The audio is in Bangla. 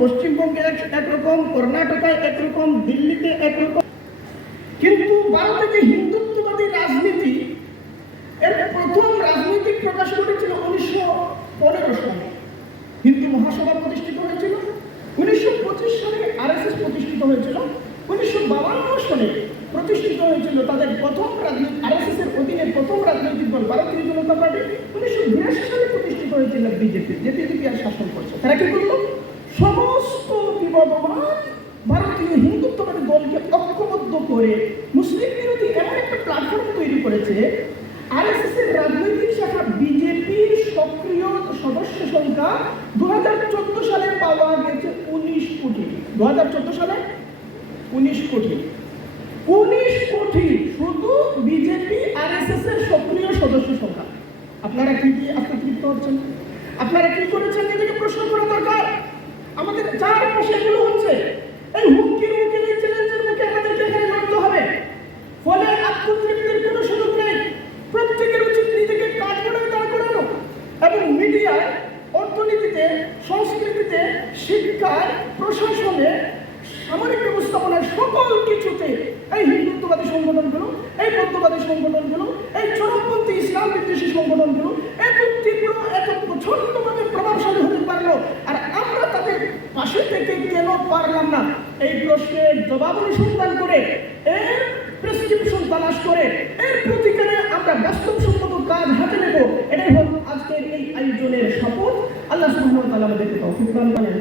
পশ্চিমবঙ্গে একরকম, কর্ণাটকায় একরকম, দিল্লিতে একরকম। কিন্তু ভারতে যে হিন্দুত্ববাদী রাজনীতি, এর প্রথম রাজনৈতিক প্রকাশ ঘটেছিল 1915 সালে। হিন্দু মহাসভা প্রতিষ্ঠিত হয়েছিল। 1925 সালে আরএসএস প্রতিষ্ঠিত হয়েছিল। 1952 সালে প্রতিষ্ঠিত হয়েছিল তাদের প্রথম রাজনৈতিক, আরএসএস এর অধীনে প্রথম রাজনৈতিক দল ভারতীয় জনতা পার্টি। 1982 সালে প্রতিষ্ঠিত হয়েছিল বিজেপি, যে বিজেপি আর শাসন করছে। তারা কি করলো? সমস্ত বিবাদমান ভারতীয় হিন্দুত্ববাদী দলকে ঐক্যবদ্ধ করে মুসলিম বিরোধী এমন একটা প্ল্যাটফর্ম তৈরি করেছে। আরএসএস এর রাজনৈতিক শাখা বিজেপির সক্রিয় সদস্য সংখ্যা 2014 সালে পাওয়া গেছে 19 কোটি। 2014 সালে 19 কোটি। 19 কোটি শুধু বিজেপি আরএসএস এর সক্রিয় সদস্য সংখ্যা। আপনারা কি আত্মতৃপ্ত হচ্ছেন? আপনারা কি করেছেন? নিজেকে প্রশ্ন করা দরকার। আমাদের চারপাশে এগুলো হচ্ছে। এই হুমকির মুখে, এই চ্যালেঞ্জের মুখে আমাদেরকে এখানে লড়তে হবে। ফলে আত্মতৃপ্তির কোনো সুযোগ নেই। প্রত্যেকের উচিত নিজেকে কাজ করে দাঁড় করানো এবং মিডিয়ায়, অর্থনীতিতে, সংস্কৃতিতে, শিক্ষায়, প্রশাসনে, সামরিক ব্যবস্থাপনার সকল কিছুতে এই হিন্দুত্ববাদী সংগঠনগুলো, এই বৌদ্ধবাদী সংগঠনগুলো, এই চরমপন্থী ইসলাম বিদ্বেষী সংগঠনগুলো এত তীব্র, এত প্রচন্ডভাবে প্রভাবশালী হতে পারলো, আর আমরা তাদের পাশে থেকে কেন পারলাম না? এই প্রশ্নের জবাব অনুসন্ধান করে, এর প্রেসক্রিপশন তালাশ করে, এর প্রতিকারে আমরা বাস্তবসম্মত কাজ হাতে নেব। এটাই হল আজকের এই আয়োজনের শপথ। আল্লাহ সুবহানাহু ওয়া তাআলা আমাদেরকে তৌফিক দান করেন।